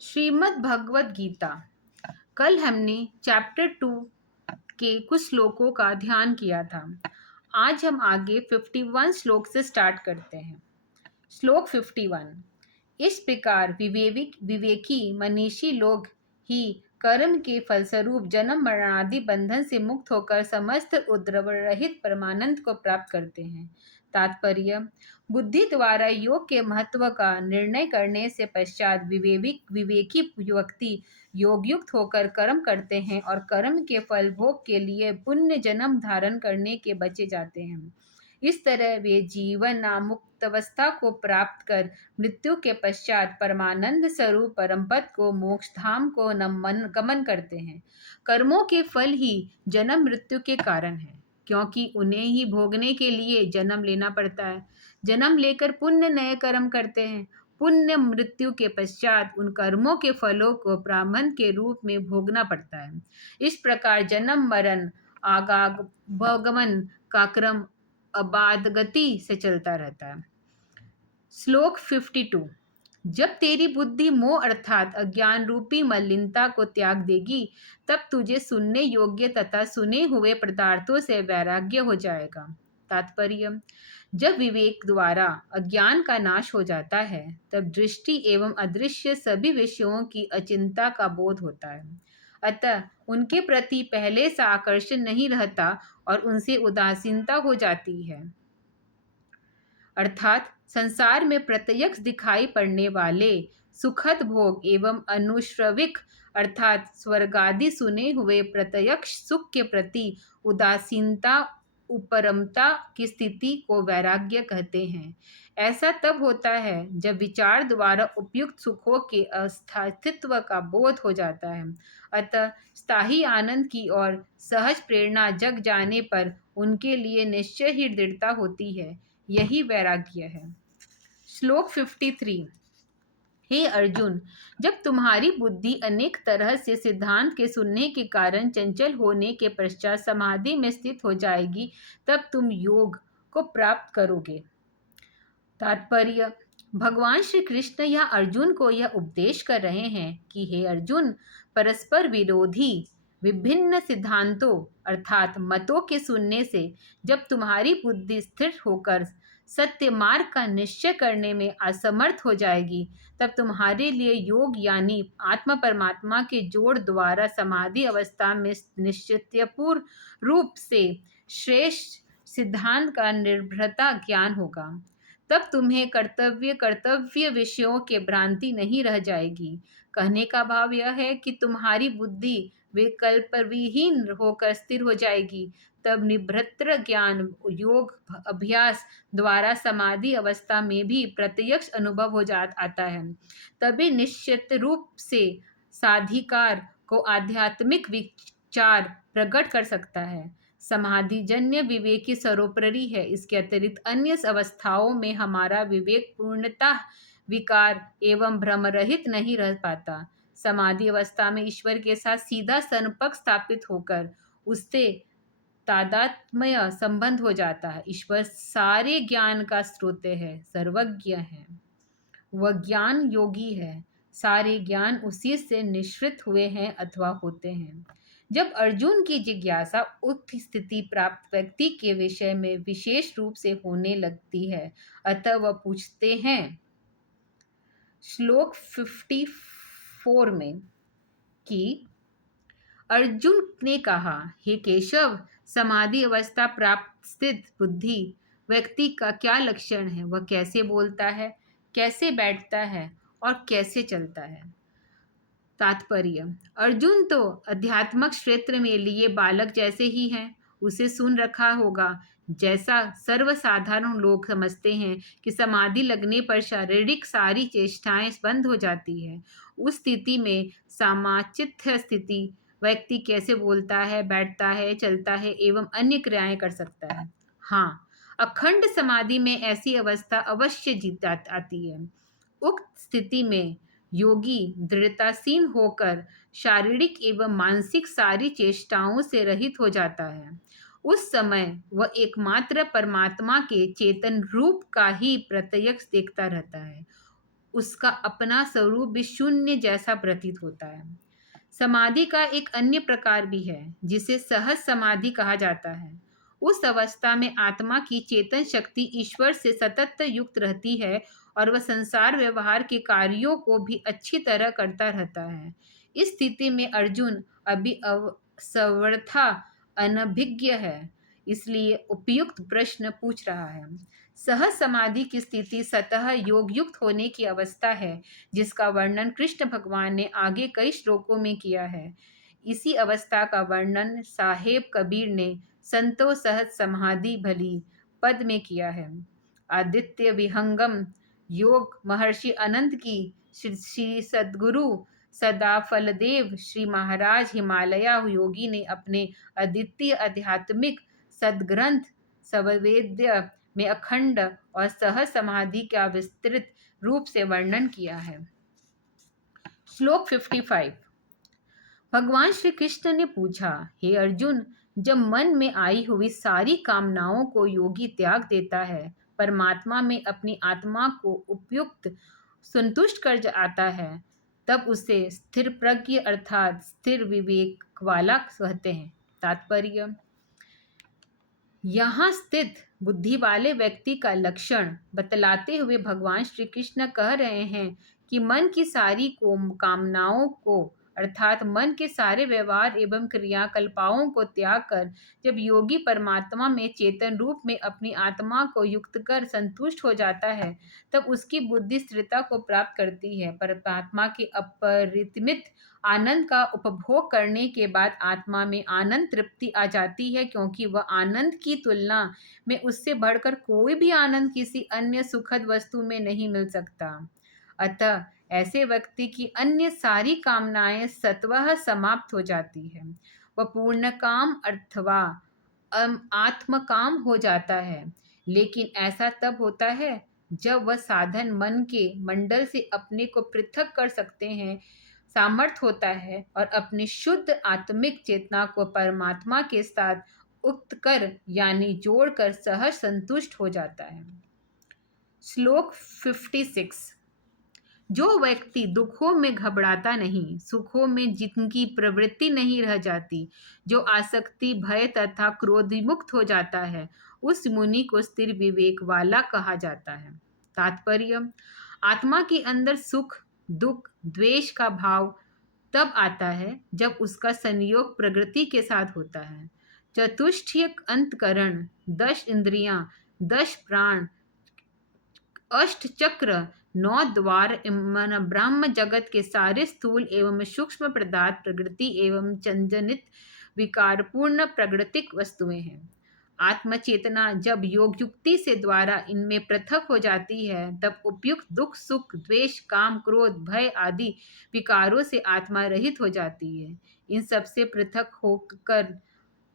श्रीमद् भगवत गीता। कल हमने चैप्टर 2 के कुछ श्लोकों का ध्यान किया था। आज हम आगे 51 श्लोक से स्टार्ट करते हैं। श्लोक 51। इस प्रकार विवेकी मनीषी लोग ही कर्म के फलस्वरूप जन्म मरणादि बंधन से मुक्त होकर समस्त उपद्रव रहित परमानंद को प्राप्त करते हैं। तात्पर्य: बुद्धि द्वारा योग के महत्व का निर्णय करने से पश्चात विवेकी व्यक्ति योगयुक्त होकर कर्म करते हैं और कर्म के फल भोग के लिए पुण्य जन्म धारण करने के बचे जाते हैं। इस तरह वे जीवन मुक्त अवस्था को प्राप्त कर मृत्यु के पश्चात परमानंद स्वरूप परमपद को मोक्ष धाम को गमन करते हैं। कर्मों के फल ही जन्म मृत्यु के कारण है, क्योंकि उन्हें ही भोगने के लिए जन्म लेना पड़ता है। जन्म लेकर पुण्य नए कर्म करते हैं। पुण्य मृत्यु के पश्चात उन कर्मों के फलों को प्रारब्ध के रूप में भोगना पड़ता है। इस प्रकार जन्म मरण आगमन का क्रम अबाध गति से चलता रहता है। श्लोक 52। जब तेरी बुद्धि मोह अर्थात अज्ञान रूपी मलिनता को त्याग देगी, तब तुझे सुनने योग्य तथा सुने हुए पदार्थों से वैराग्य हो जाएगा। तात्पर्य: जब विवेक द्वारा अज्ञान का नाश हो जाता है, तब दृष्टि एवं अदृश्य सभी विषयों की अचिंता का बोध होता है। अतः उनके प्रति पहले सा आकर्षण नहीं रहता और उनसे उदासीनता हो जाती है। अर्थात संसार में प्रत्यक्ष दिखाई पड़ने वाले सुखद भोग एवं अनुश्रविक अर्थात स्वर्गादि सुने हुए प्रत्यक्ष सुख के प्रति उदासीनता उपरमता की स्थिति को वैराग्य कहते हैं। ऐसा तब होता है जब विचार द्वारा उपयुक्त सुखों के अस्तित्व का बोध हो जाता है। अतः स्थायी आनंद की ओर सहज प्रेरणा जग जाने पर उनके लिए निश्चय ही दृढ़ता होती है। यही वैराग्य है। श्लोक 53। हे अर्जुन, जब तुम्हारी बुद्धि अनेक तरह से सिद्धांत के सुनने के कारण चंचल होने के पश्चात समाधि में स्थित हो जाएगी, तब तुम योग को प्राप्त करोगे। तात्पर्य: भगवान श्री कृष्ण या अर्जुन को यह उपदेश कर रहे हैं कि हे अर्जुन, परस्पर विरोधी विभिन्न सिद्धांतों अर्थात मतों के सुनने से जब तुम्हारी बुद्धि स्थिर होकर सत्य मार्ग का निश्चय करने में असमर्थ हो जाएगी, तब तुम्हारे लिए योग यानी आत्मा परमात्मा के जोड़ द्वारा समाधि अवस्था में निश्चितपूर्ण रूप से श्रेष्ठ सिद्धांत का निर्भरता ज्ञान होगा। तब तुम्हें कर्तव्य विषयों के भ्रांति नहीं रह जाएगी। कहने का भाव यह है कि तुम्हारी बुद्धि विकल्प विहीन होकर स्थिर हो जाएगी। तब निभृत्र ज्ञान योग अभ्यास द्वारा समाधि अवस्था में भी प्रत्यक्ष अनुभव हो आता है। तभी निश्चित रूप से साधिकार को आध्यात्मिक विचार प्रकट कर सकता है। समाधि जन्य विवेक की सर्वोपरि है। इसके अतिरिक्त अन्य अवस्थाओं में हमारा विवेक पूर्णतः विकार एवं भ्रम रहित नहीं रह पाता। समाधि अवस्था में ईश्वर के साथ सीधा संपर्क स्थापित होकर उससे तादात्म्य संबंध हो जाता है। ईश्वर सारे ज्ञान का स्रोत है, सर्वज्ञ है, वह ज्ञान योगी है। सारे ज्ञान उसी से निश्रित हुए हैं अथवा होते हैं। जब अर्जुन की जिज्ञासा उक्त स्थिति प्राप्त व्यक्ति के विषय में विशेष रूप से होने लगती है, अतः वह पूछते हैं श्लोक 54 में कि अर्जुन ने कहा, हे केशव, समाधि अवस्था प्राप्त स्थित बुद्धि व्यक्ति का क्या लक्षण है? वह कैसे बोलता है, कैसे बैठता है और कैसे चलता है? तात्पर्य: अर्जुन तो अध्यात्मक क्षेत्र में लिए बालक जैसे ही हैं। उसे सुन रखा होगा जैसा सर्वसाधारण लोग समझते हैं कि समाधि लगने पर शारीरिक सारी चेष्टाएं बंद हो जाती है। उस स्थिति में समाचित्य स्थिति व्यक्ति कैसे बोलता है, बैठता है, चलता है एवं अन्य क्रियाएं कर सकता है। हाँ, अखंड समाधि में ऐसी अवस्था अवश्य जीत आती है। उक्त स्थिति में योगी दृढ़तासीन होकर शारीरिक एवं मानसिक सारी चेष्टाओं से रहित हो जाता है। उस समय वह एकमात्र परमात्मा के चेतन रूप का ही प्रत्यक्ष देखता रहता है। उसका अपना स्वरूप भी शून्य जैसा प्रतीत होता है। समाधि का एक अन्य प्रकार भी है जिसे सहज समाधि कहा जाता है। उस अवस्था में आत्मा की चेतन शक्ति ईश्वर से सतत युक्त रहती है और वह संसार व्यवहार के कार्यों को भी अच्छी तरह करता रहता है। इस स्थिति में अर्जुन अभी सर्वथा अनभिज्ञ है, इसलिए उपयुक्त प्रश्न पूछ रहा है। सहज समाधि की स्थिति सतह योग युक्त होने की अवस्था है जिसका वर्णन कृष्ण भगवान ने आगे कई श्लोकों में किया है। इसी अवस्था का वर्णन साहेब कबीर ने संतो सहज समाधि भली पद में किया है। आदित्य विहंगम योग महर्षि अनंत की श्री सद्गुरु सदा फलदेव श्री महाराज हिमालय योगी ने अपने अद्वितीय आध्यात्मिक सदग्रंथ सववेद्य में अखंड और सहज समाधि का विस्तृत रूप से वर्णन किया है। श्लोक 55। भगवान श्री कृष्ण ने पूछा, हे अर्जुन, जब मन में आई हुई सारी कामनाओं को योगी त्याग देता है, परमात्मा में अपनी आत्मा को उपयुक्त संतुष्ट कर आता है, तब उसे स्थिर प्रज्ञ अर्थात स्थिर विवेक वाला कहते हैं। तात्पर्य, यहाँ स्थित बुद्धि वाले व्यक्ति का लक्षण बतलाते हुए भगवान श्री कृष्ण कह रहे हैं कि मन की सारी कामनाओं को अर्थात मन के सारे व्यवहार एवं क्रियाकल्पों को त्याग कर जब योगी परमात्मा में चेतन रूप में अपनी आत्मा को युक्त कर संतुष्ट हो जाता है, तब उसकी बुद्धि स्थिरता को प्राप्त करती है। परमात्मा के अपरिमित आनंद का उपभोग करने के बाद आत्मा में आनंद तृप्ति आ जाती है, क्योंकि वह आनंद की तुलना में उससे बढ़कर कोई भी आनंद किसी अन्य सुखद वस्तु में नहीं मिल सकता। अतः ऐसे व्यक्ति की अन्य सारी कामनाएं स्वतः समाप्त हो जाती है। वह पूर्ण काम अथवा आत्मकाम हो जाता है। लेकिन ऐसा तब होता है जब वह साधन मन के मंडल से अपने को पृथक कर सकते हैं सामर्थ होता है और अपनी शुद्ध आत्मिक चेतना को परमात्मा के साथ उक्त कर यानी जोड़कर सहज संतुष्ट हो जाता है। श्लोक 56। जो व्यक्ति दुखों में घबराता नहीं, सुखों में जिनकी प्रवृत्ति नहीं रह जाती, जो आसक्ति भय तथा क्रोध मुक्त हो जाता है, उस मुनि को स्थिर विवेक वाला कहा जाता है। तात्पर्य, आत्मा के अंदर सुख दुख द्वेष का भाव तब आता है जब उसका संयोग प्रकृति के साथ होता है। चतुष्टयक अंतकरण, 10 इंद्रियां, 10 प्राण, 8 चक्र, 9 द्वार ब्रह्म जगत के सारे स्थूल एवं सूक्ष्म पदार्थ प्रकृति एवं चंजनित विकारपूर्ण प्राकृतिक वस्तुएं हैं। आत्मचेतना जब योग युक्ति से द्वारा इनमें पृथक हो जाती है, तब उपयुक्त दुख सुख द्वेष काम क्रोध भय आदि विकारों से आत्मा रहित हो जाती है। इन सब से पृथक होकर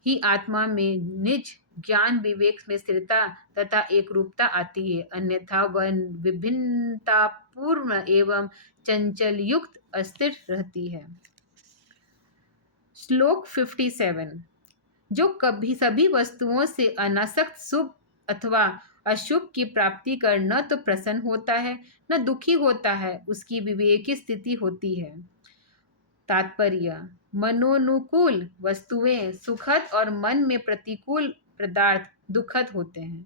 ही आत्मा में निज ज्ञान विवेक में स्थिरता तथा एक रूपता आती है, अन्यथा वह विभिन्नता पूर्ण एवं चंचल युक्त अस्थिर रहती है। श्लोक 57। जो कभी सभी वस्तुओं से अनासक्त शुभ अथवा अशुभ की प्राप्ति कर न तो प्रसन्न होता है न दुखी होता है, उसकी विवेकी स्थिति होती है। तात्पर्य, मनोनुकूल वस्तुएं सुखद और मन में प्रतिकूल पदार्थ दुखद होते हैं,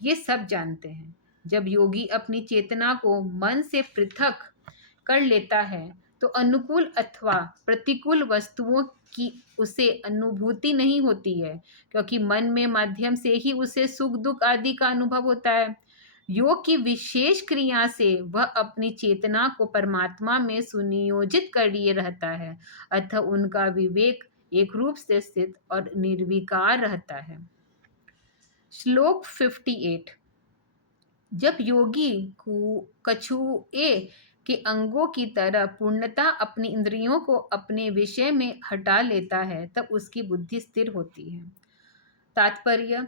ये सब जानते हैं। जब योगी अपनी चेतना को मन से पृथक कर लेता है तो अनुकूल अथवा प्रतिकूल वस्तुओं की उसे अनुभूति नहीं होती है, क्योंकि मन में माध्यम से ही उसे सुख दुख आदि का अनुभव होता है। योग की विशेष क्रिया से वह अपनी चेतना को परमात्मा में सुनियोजित कर लिए रहता है, अतः उनका विवेक एक रूप से स्थित और निर्विकार रहता है। श्लोक 58। जब योगी कछुए के अंगों की तरह पूर्णतः अपनी इंद्रियों को अपने विषय में हटा लेता है, तब उसकी बुद्धि स्थिर होती है। तात्पर्य,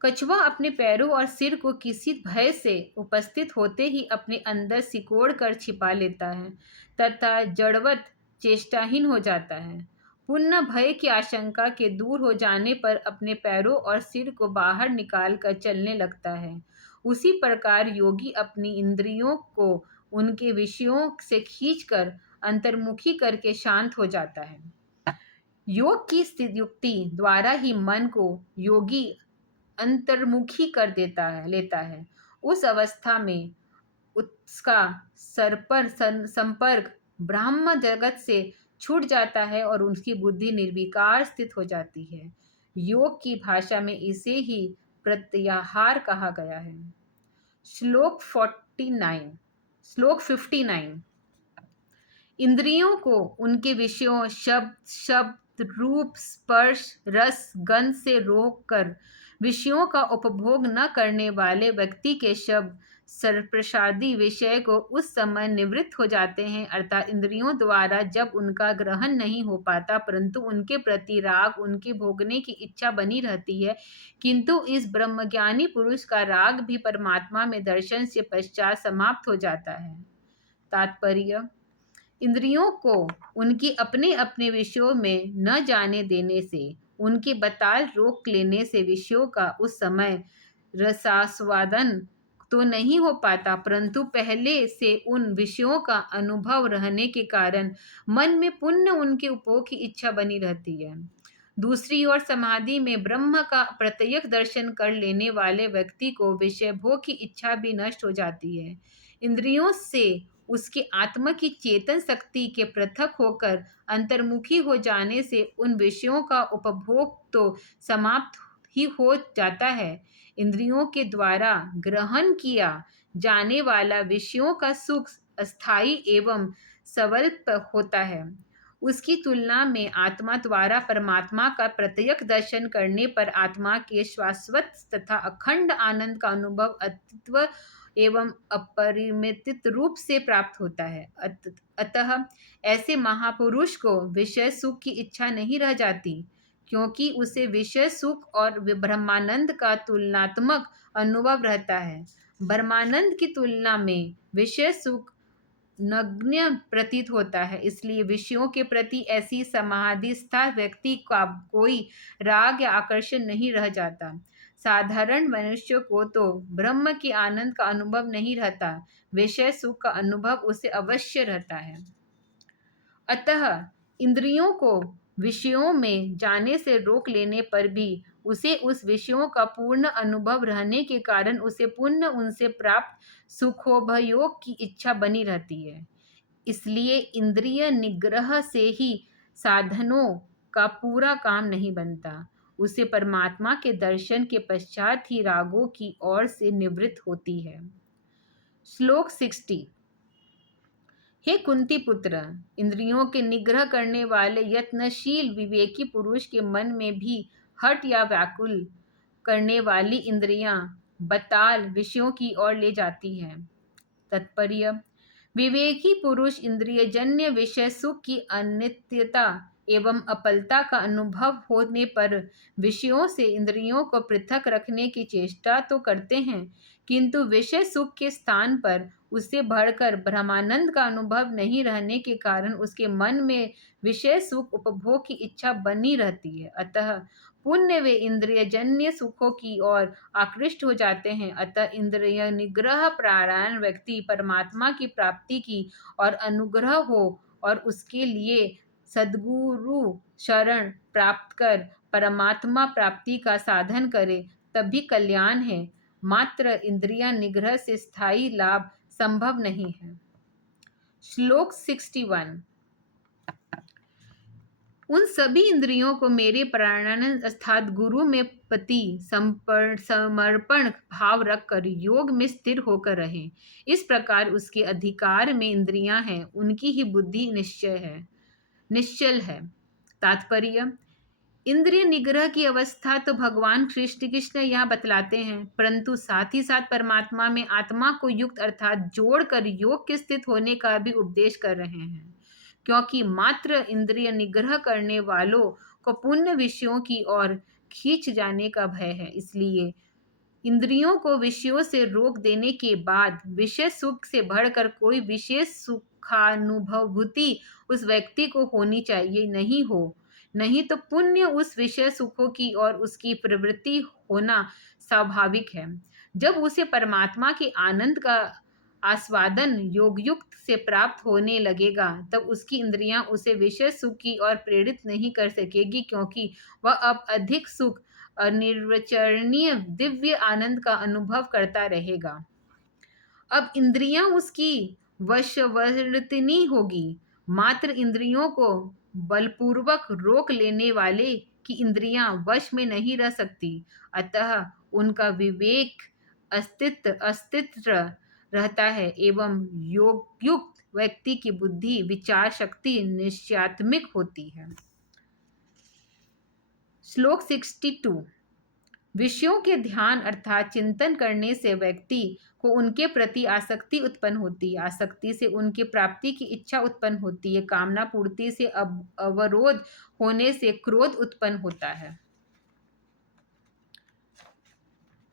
कछुआ अपने पैरों और सिर को किसी भय से उपस्थित होते ही अपने अंदर सिकोड़ कर छिपा लेता है तथा जड़वत चेष्टाहीन हो जाता है। पुनः भय की आशंका के दूर हो जाने पर अपने पैरों और सिर को बाहर निकाल कर चलने लगता है। उसी प्रकार योगी अपनी इंद्रियों को उनके विषयों से खींचकर अंतर्मुखी करके शांत हो जाता है। योग की स्थिति युक्ति द्वारा ही मन को योगी अंतर्मुखी कर लेता है। उस अवस्था में उसका संपर्क ब्रह्म जगत से छूट जाता है और उसकी बुद्धि निर्विकार स्थित हो जाती है। योग की भाषा में इसे ही प्रत्याहार कहा गया है। श्लोक 59। इंद्रियों को उनके विषयों शब्द रूप स्पर्श रस गंध से रोककर विषयों का उपभोग न करने वाले व्यक्ति के शब्द सर्वप्रसादी विषय को उस समय निवृत्त हो जाते हैं, अर्थात इंद्रियों द्वारा जब उनका ग्रहण नहीं हो पाता परंतु उनके प्रति राग उनके भोगने की इच्छा बनी रहती है। किंतु इस ब्रह्मज्ञानी पुरुष का राग भी परमात्मा में दर्शन से पश्चात समाप्त हो जाता है। तात्पर्य: इंद्रियों को उनकी अपने अपने विषयों में न जाने देने से, उनके बताल रोक लेने से विषयों का उस समय रसास्वादन तो नहीं हो पाता परंतु पहले से उन विषयों का अनुभव रहने के कारण मन में पुनः उनके उपभोग की इच्छा बनी रहती है। दूसरी ओर समाधि में ब्रह्म का प्रत्यक्ष दर्शन कर लेने वाले व्यक्ति को विषय भोग की इच्छा भी नष्ट हो जाती है। इंद्रियों से उसके आत्मा की चेतन शक्ति के पृथक होकर अंतर्मुखी हो जाने से उन विषयों का उपभोग तो समाप्त ही हो जाता है। इंद्रियों के द्वारा ग्रहण किया जाने वाला विषयों का सुख अस्थायी एवं स्वल्प होता है। उसकी तुलना में आत्मा द्वारा परमात्मा का प्रत्यक्ष दर्शन करने पर आत्मा के शाश्वत तथा अखंड आनंद का अनुभव अद्वितीय एवं अपरिमित रूप से प्राप्त होता है। अतः ऐसे महापुरुष को विषय सुख की इच्छा नहीं रह जाती, क्योंकि उसे विषय सुख और ब्रह्मानंद का तुलनात्मक अनुभव रहता है। ब्रह्मानंद की तुलना में विषय सुख नगण्य प्रतीत होता है, इसलिए विषयों के प्रति ऐसी समाधिस्थ व्यक्ति का कोई राग या आकर्षण नहीं रह जाता। साधारण मनुष्य को तो ब्रह्म के आनंद का अनुभव नहीं रहता, विषय सुख का अनुभव उसे अवश्य रहता है। अतः इंद्रियों को विषयों में जाने से रोक लेने पर भी उसे उस विषयों का पूर्ण अनुभव रहने के कारण उसे पुनः उनसे प्राप्त सुखोपभोग की इच्छा बनी रहती है। इसलिए इंद्रिय निग्रह से ही साधनों का पूरा काम नहीं बनता, उसे परमात्मा के दर्शन के पश्चात ही रागों की ओर से निवृत्त होती है। श्लोक 60। हे कुंती पुत्र, इंद्रियों के निग्रह करने वाले यत्नशील विवेकी पुरुष के मन में भी हठ या व्याकुल करने वाली इंद्रियां बताल विषयों की ओर ले जाती हैं। तात्पर्य: विवेकी पुरुष इंद्रियजन्य विषय सुख की अनित्यता एवं अपलता का अनुभव होने पर विषयों से इंद्रियों को पृथक रखने की चेष्टा तो करते हैं, किंतु विषय सुख के स्थान पर उससे बढ़कर ब्रह्मानंद का अनुभव नहीं रहने के कारण उसके मन में विषय सुख उपभोग की इच्छा बनी रहती है। अतः पुण्य वे इंद्रियजन्य सुखों की ओर आकृष्ट हो जाते हैं। अतः इंद्रिय निग्रह परायण व्यक्ति परमात्मा की प्राप्ति की और अनुग्रह हो और उसके लिए सद्गुरु शरण प्राप्त कर परमात्मा प्राप्ति का साधन करे, तभी कल्याण है। मात्र इंद्रिय निग्रह से स्थायी लाभ संभव नहीं है। श्लोक 61। उन सभी इंद्रियों को मेरे प्राणानंद अर्थात गुरु में पति समर्पण भाव रखकर योग में स्थिर होकर रहे। इस प्रकार उसके अधिकार में इंद्रियां हैं, उनकी ही बुद्धि निश्चल है। तात्पर्य: इंद्रिय निग्रह की अवस्था तो भगवान श्री कृष्ण यहाँ बतलाते हैं, परंतु साथ ही साथ परमात्मा में आत्मा को युक्त अर्थात जोड़कर योग के स्थित होने का भी उपदेश कर रहे हैं, क्योंकि मात्र इंद्रिय निग्रह करने वालों को पुण्य विषयों की ओर खींच जाने का भय है। इसलिए इंद्रियों को विषयों से रोक देने के बाद विषय सुख से बढ़कर कोई विशेष सुखानुभूति उस व्यक्ति को होनी चाहिए नहीं तो पुण्य उस विषय सुखों की ओर उसकी प्रवृत्ति होना स्वाभाविक है। जब उसे परमात्मा के आनंद का आस्वादन योगयुक्त से प्राप्त होने लगेगा, तब उसकी इंद्रियां उसे विषय सुख की ओर प्रेरित नहीं कर सकेगी, क्योंकि वह अब अधिक सुख और निर्वचनीय दिव्य आनंद का अनुभव करता रहेगा। अब इंद्रियां उसकी वशवर्तिनी होगी। मात्र इंद्रियों को बलपूर्वक रोक लेने वाले की इंद्रियां वश में नहीं रह सकती, अतः उनका विवेक अस्तित्व रहता है एवं योग युक्त व्यक्ति की बुद्धि विचार शक्ति निश्चयात्मिक होती है। श्लोक 62। विषयों के ध्यान अर्थात चिंतन करने से व्यक्ति को उनके प्रति आसक्ति उत्पन्न होती है। आसक्ति से उनकी प्राप्ति की इच्छा उत्पन्न होती है। कामना पूर्ति से अवरोध होने से क्रोध उत्पन्न होता है।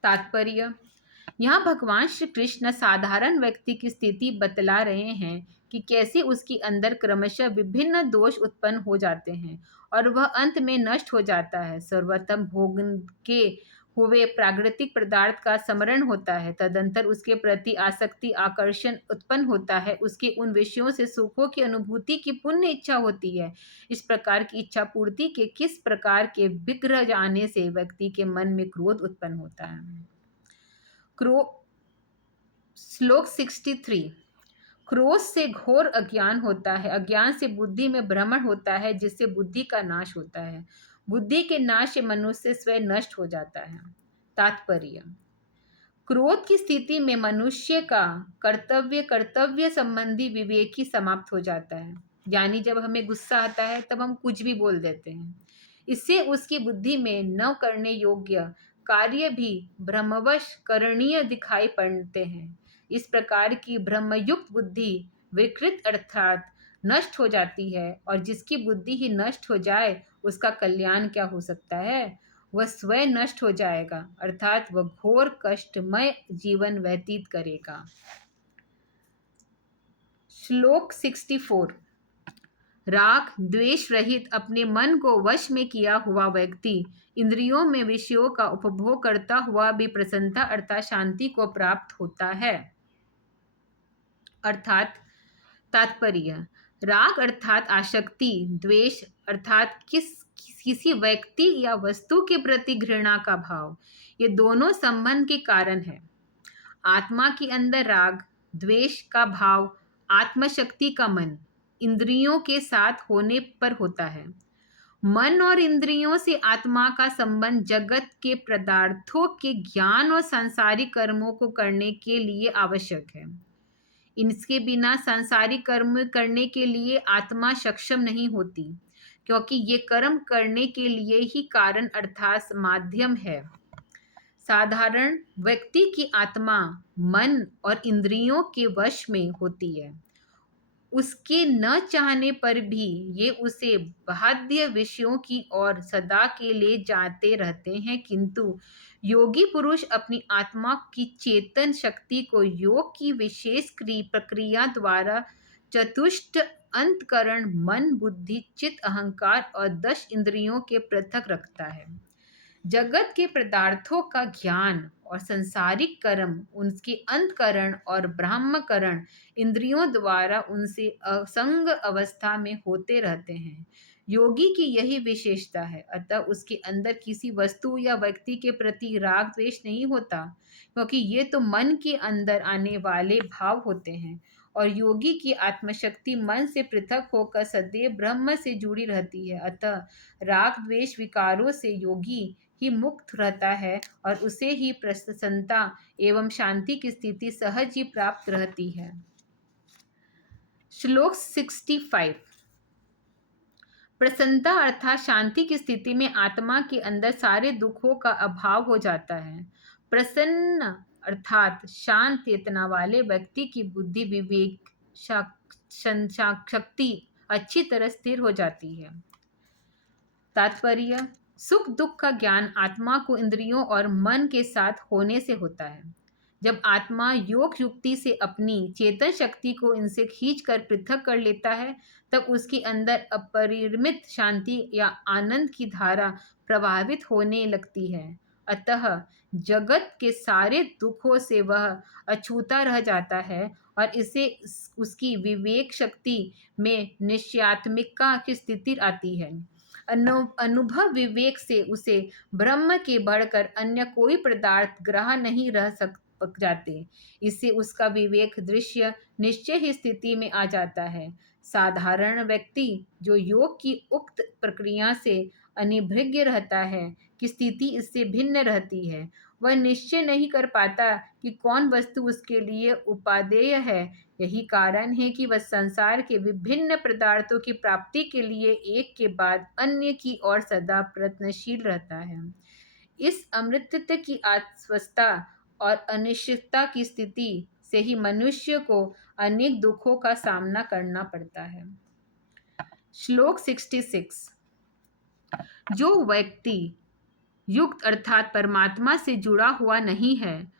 तात्पर्य: यहाँ भगवान श्री कृष्ण साधारण व्यक्ति की स्थिति बतला रहे हैं कि कैसे उसके अंदर क्रमशः विभिन्न दोष उत्पन्न हो जाते हैं और वह अंत में नष्ट हो जाता है। सर्वोत्तम भोग के हुए प्राकृतिक पदार्थ का स्मरण होता है, तदंतर उसके प्रति आसक्ति आकर्षण उत्पन्न होता है, उसके उन विषयों से सुखों की अनुभूति की पुण्य इच्छा होती है। इस प्रकार की इच्छा पूर्ति के किस प्रकार के विग्रह जाने से व्यक्ति के मन में क्रोध उत्पन्न होता है। श्लोक 63। क्रोध से घोर अज्ञान होता है, अज्ञान से बुद्धि में भ्रमण होता है, जिससे बुद्धि का नाश होता है। बुद्धि के नाश से मनुष्य स्वयं नष्ट हो जाता है। तात्पर्य: क्रोध की स्थिति में मनुष्य का कर्तव्य संबंधी विवेक ही समाप्त हो जाता है। यानी जब हमें गुस्सा आता है तब हम कुछ भी बोल देते हैं। इससे उसकी बुद्धि में न करने योग्य कार्य भी भ्रमवश करणीय दिखाई पड़ते हैं। इस प्रकार की ब्रह्मयुक्त बुद्धि विकृत अर्थात नष्ट हो जाती है, और जिसकी बुद्धि ही नष्ट हो जाए उसका कल्याण क्या हो सकता है? वह स्वयं नष्ट हो जाएगा, अर्थात वह घोर कष्टमय जीवन व्यतीत करेगा। श्लोक 64। राग द्वेष रहित अपने मन को वश में किया हुआ व्यक्ति इंद्रियों में विषयों का उपभोग करता हुआ भी प्रसन्नता अर्थात शांति को प्राप्त होता है। अर्थात तात्पर्य: राग अर्थात आसक्ति, द्वेष अर्थात किसी व्यक्ति या वस्तु के प्रति घृणा का भाव, ये दोनों संबंध के कारण है। आत्मा के अंदर राग द्वेष का भाव आत्मशक्ति का मन इंद्रियों के साथ होने पर होता है। मन और इंद्रियों से आत्मा का संबंध जगत के पदार्थों के ज्ञान और सांसारिक कर्मों को करने के लिए आवश्यक है। इनके बिना सांसारिक कर्म करने के लिए आत्मा सक्षम नहीं होती, क्योंकि ये कर्म करने के लिए ही कारण अर्थात माध्यम है। साधारण व्यक्ति की आत्मा मन और इंद्रियों के वश में होती है। उसके न चाहने पर भी ये उसे बाह्य विषयों की ओर सदा के लिए जाते रहते हैं, किंतु योगी पुरुष अपनी आत्मा की चेतन शक्ति को योग की विशेष प्रक्रिया द्वारा चतुष्ट अंतकरण मन बुद्धि चित्त अहंकार और 10 इंद्रियों के पृथक रखता है। जगत के पदार्थों का ज्ञान और संसारिक कर्म उनके अंतकरण और ब्रह्मकरण इंद्रियों द्वारा उनसे असंग अवस्था में होते रहते हैं। योगी की यही विशेषता है, अतः उसके अंदर किसी वस्तु या व्यक्ति के प्रति राग द्वेष नहीं होता, क्योंकि ये तो मन के अंदर आने वाले भाव होते हैं, और योगी की आत्मशक्ति मन से पृथक होकर सदैव ब्रह्म से जुड़ी रहती है। अतः राग द्वेष विकारों से योगी ही मुक्त रहता है और उसे ही प्रसन्नता एवं शांति की स्थिति सहज ही प्राप्त रहती है। श्लोक 65। प्रसन्नता अर्थात शांति की स्थिति में आत्मा के अंदर सारे दुखों का अभाव हो जाता है। प्रसन्न अर्थात शांत चेतना वाले व्यक्ति की बुद्धि विवेक शक्ति अच्छी तरह स्थिर हो जाती है। तात्पर्य: सुख दुख का ज्ञान आत्मा को इंद्रियों और मन के साथ होने से होता है। जब आत्मा योग युक्ति से अपनी चेतन शक्ति को इनसे खींचकर पृथक कर लेता है, तब उसके अंदर अपरिमित शांति या आनंद की धारा प्रवाहित होने लगती है। अतः जगत के सारे दुखों से वह अछूता रह जाता है और इसे उसकी विवेक शक्ति में निश्चयात्मिका की स्थिति आती है। अनुभव विवेक से उसे ब्रह्म के बढ़कर अन्य कोई पदार्थ ग्रह नहीं रह सक जाते। इससे उसका विवेक दृश्य निश्चय ही स्थिति में आ जाता है। साधारण व्यक्ति जो योग की उक्त प्रक्रिया से अनिभ्रज्ञ रहता है कि स्थिति इससे भिन्न रहती है, वह निश्चय नहीं कर पाता कि कौन वस्तु उसके लिए उपादेय है। यही कारण है कि वह संसार के विभिन्न पदार्थों की प्राप्ति के लिए एक के बाद अन्य की ओर सदा प्रयत्नशील रहता है। इस अमृतत्व की अस्वस्थता और अनिश्चितता की स्थिति से ही मनुष्य को अनेक दुखों का सामना करना पड़ता है। श्लोक 66। जो व्यक्ति युक्त अर्थात परमात्मा से जुड़ा हुआ नहीं है,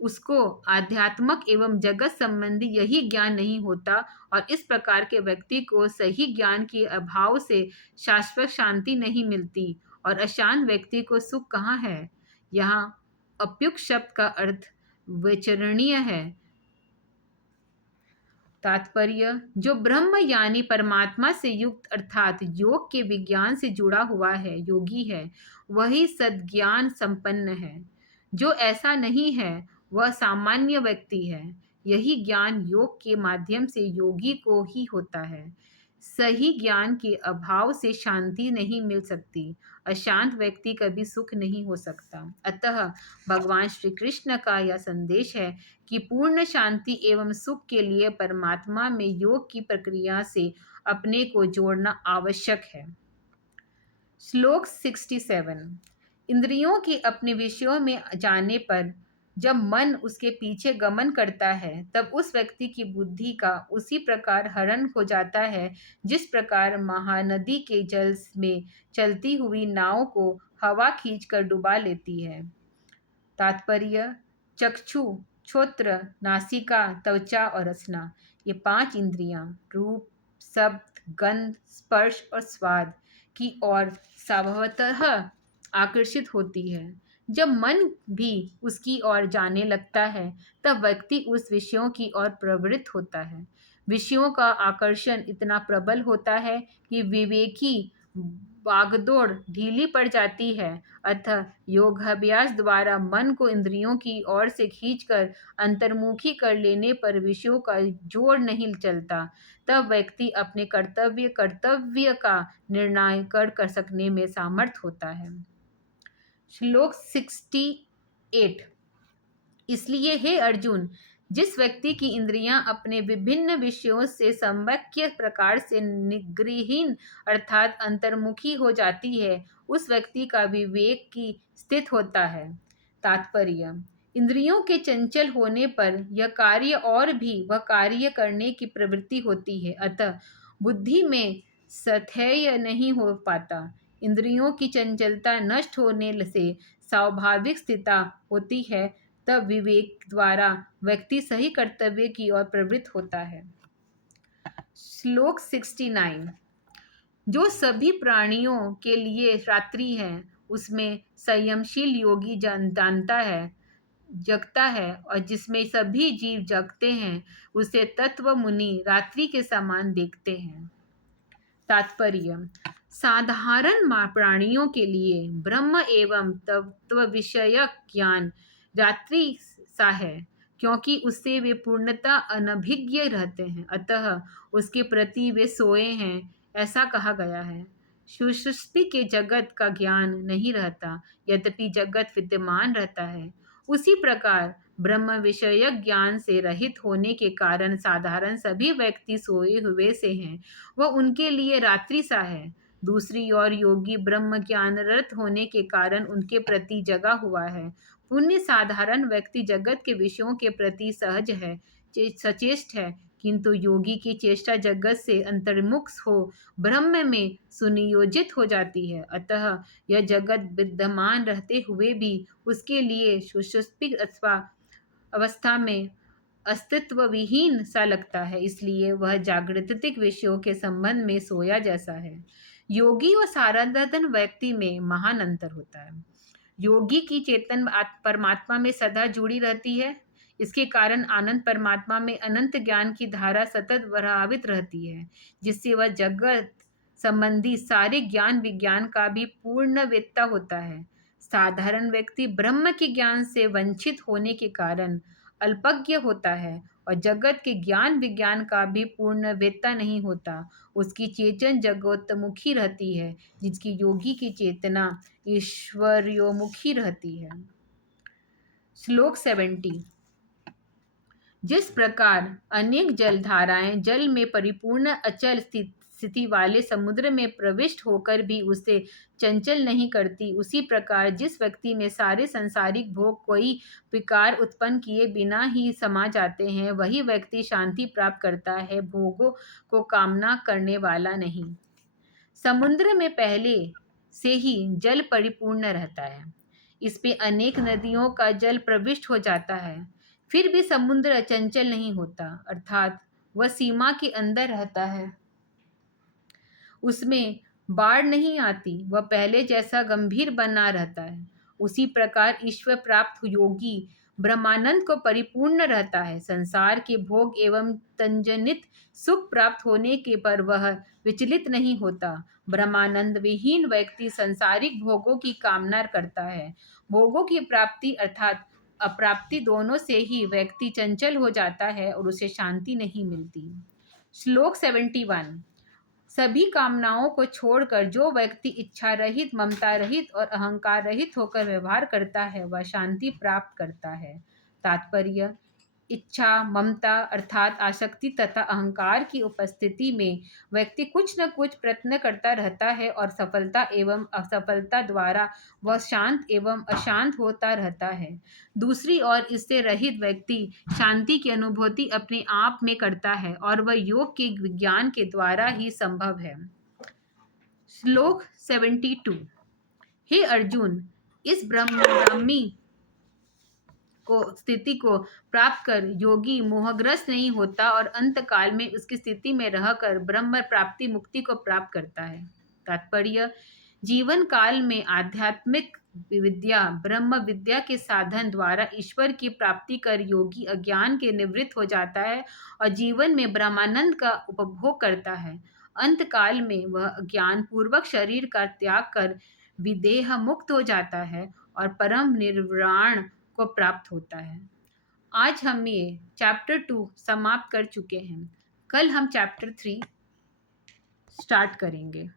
उसको आध्यात्मक एवं जगत संबंधी यही ज्ञान नहीं होता और इस प्रकार के व्यक्ति को सही ज्ञान के अभाव से शाश्वत शांति नहीं मिलती और अशांत व्यक्ति को सुख कहाँ है। यहाँ अप्युक्त शब्द का अर्थ विचरणीय है। तात्पर्य, जो ब्रह्म यानी परमात्मा से युक्त अर्थात योग के विज्ञान से जुड़ा हुआ है, योगी है, वही सद्ज्ञान संपन्न है। जो ऐसा नहीं है वह सामान्य व्यक्ति है। यही ज्ञान योग के माध्यम से योगी को ही होता है। सही ज्ञान के अभाव से शांति नहीं मिल सकती। अशांत व्यक्ति कभी सुख नहीं हो सकता। अतः भगवान श्री कृष्ण का यह संदेश है कि पूर्ण शांति एवं सुख के लिए परमात्मा में योग की प्रक्रिया से अपने को जोड़ना आवश्यक है। श्लोक 67। इंद्रियों के अपने विषयों में जाने पर जब मन उसके पीछे गमन करता है, तब उस व्यक्ति की बुद्धि का उसी प्रकार हरण हो जाता है जिस प्रकार महानदी के जल में चलती हुई नाव को हवा खींचकर डुबा लेती है। तात्पर्य, चक्षु, श्रोत्र, नासिका, त्वचा और रसना, ये 5 इंद्रियां रूप, शब्द, गंध, स्पर्श और स्वाद की ओर स्वभावतः आकर्षित होती है। जब मन भी उसकी ओर जाने लगता है, तब व्यक्ति उस विषयों की ओर प्रवृत्त होता है। विषयों का आकर्षण इतना प्रबल होता है कि विवेकी बागदौड़ ढीली पड़ जाती है। अतः योगाभ्यास द्वारा मन को इंद्रियों की ओर से खींचकर अंतर्मुखी कर लेने पर विषयों का जोर नहीं चलता। तब व्यक्ति अपने कर्तव्य का निर्णय कर सकने में समर्थ होता है। श्लोक 68। इसलिए हे अर्जुन, जिस व्यक्ति की इंद्रियां अपने विभिन्न विषयों से सम्यक प्रकार से निग्रहीन अर्थात अंतर्मुखी हो जाती है, उस व्यक्ति का विवेक की स्थित होता है। तात्पर्य, इंद्रियों के चंचल होने पर यह कार्य और भी वह कार्य करने की प्रवृत्ति होती है। अतः बुद्धि में स्थैर्य नहीं हो पाता। इंद्रियों की चंचलता नष्ट होने से स्वाभाविक स्थिरता होती है। तब विवेक द्वारा व्यक्ति सही कर्तव्य की ओर प्रवृत्त होता है। श्लोक 69। जो सभी प्राणियों के लिए रात्रि है, उसमें संयमशील योगी जानता है, जगता है, और जिसमें सभी जीव जगते हैं, उसे तत्व मुनि रात्रि के समान देखते हैं। तात्पर्य, साधारण प्राणियों के लिए ब्रह्म एवं तत्व विषयक ज्ञान रात्रि सा है, क्योंकि उससे वे पूर्णतः अनभिज्ञ रहते हैं। अतः उसके प्रति वे सोए हैं, ऐसा कहा गया है। सुषुप्ति के जगत का ज्ञान नहीं रहता, यद्यपि जगत विद्यमान रहता है। उसी प्रकार ब्रह्म विषयक ज्ञान से रहित होने के कारण साधारण सभी व्यक्ति सोए हुए से हैं, वह उनके लिए रात्रि सा है। दूसरी ओर योगी ब्रह्म ज्ञानरत होने के कारण उनके प्रति जगा हुआ है। पुण्य साधारण व्यक्ति जगत के विषयों के प्रति सहज है, सचेष्ट है, किंतु योगी की चेष्टा जगत से अंतर्मुख हो ब्रह्म में सुनियोजित हो जाती है। अतः यह जगत विद्यमान रहते हुए भी उसके लिए सुषुप्ति अथवा अवस्था में अस्तित्व विहीन सा लगता है, इसलिए वह जागृतिक विषयों के संबंध में सोया जैसा है। योगी और साधारण व्यक्ति में महान अंतर होता है। योगी की चेतन परमात्मा में सदा जुड़ी रहती है। इसके कारण आनंद परमात्मा में अनंत ज्ञान की धारा सतत प्रभावित रहती है, जिससे वह जगत संबंधी सारे ज्ञान विज्ञान का भी पूर्ण वेत्ता होता है। साधारण व्यक्ति ब्रह्म के ज्ञान से वंचित होने के कारण अल्पज्ञ होता है और जगत के ज्ञान विज्ञान का भी पूर्ण वेत्ता नहीं होता। उसकी चेतन जगतमुखी रहती है, जिसकी योगी की चेतना ईश्वर्योमुखी रहती है। श्लोक 70। जिस प्रकार अनेक जलधाराएं जल में परिपूर्ण अचल स्थिति वाले समुद्र में प्रविष्ट होकर भी उसे चंचल नहीं करती, उसी प्रकार जिस व्यक्ति में सारे सांसारिक भोग कोई विकार उत्पन्न किए बिना ही समा जाते हैं, वही व्यक्ति शांति प्राप्त करता है, भोगों को कामना करने वाला नहीं। समुद्र में पहले से ही जल परिपूर्ण रहता है। इस पे अनेक नदियों का जल प्रविष्ट हो जाता है, फिर भी समुद्र अचंचल नहीं होता, अर्थात वह सीमा के अंदर रहता है। उसमें बाढ़ नहीं आती, वह पहले जैसा गंभीर बना रहता है। उसी प्रकार ईश्वर प्राप्त योगी ब्रह्मानंद को परिपूर्ण रहता है। संसार के भोग एवं तंजनित सुख प्राप्त होने के पर वह विचलित नहीं होता। ब्रह्मानंद विहीन व्यक्ति संसारिक भोगों की कामना करता है। भोगों की प्राप्ति अर्थात अप्राप्ति दोनों से ही व्यक्ति चंचल हो जाता है और उसे शांति नहीं मिलती। श्लोक 71। सभी कामनाओं को छोड़कर जो व्यक्ति इच्छा रहित, ममता रहित और अहंकार रहित होकर व्यवहार करता है, वह शांति प्राप्त करता है। तात्पर्य: इच्छा, ममता अर्थात आसक्ति तथा अहंकार की उपस्थिति में व्यक्ति कुछ न कुछ प्रयत्न करता रहता है और सफलता एवं असफलता द्वारा वह शांत एवं अशांत होता रहता है। दूसरी ओर इससे रहित व्यक्ति शांति की अनुभूति अपने आप में करता है और वह योग के विज्ञान के द्वारा ही संभव है। श्लोक 72। हे अर्जुन, इस ब्राह्मी स्थिति को प्राप्त कर योगी मोहग्रस्त नहीं होता और अंत काल में उसकी स्थिति में रहकर ब्रह्म प्राप्ति मुक्ति को प्राप्त करता है। तात्पर्य: जीवन काल में आध्यात्मिक विद्या, ब्रह्म विद्या के साधन द्वारा ईश्वर की प्राप्ति कर योगी अज्ञान के निवृत्त हो जाता है और जीवन में ब्रह्मानंद का उपभोग करता है। अंत काल में वह ज्ञान पूर्वक शरीर का त्याग कर विदेह मुक्त हो जाता है और परम निर्वाण को प्राप्त होता है। आज हम ये चैप्टर 2 समाप्त कर चुके हैं। कल हम चैप्टर 3 स्टार्ट करेंगे।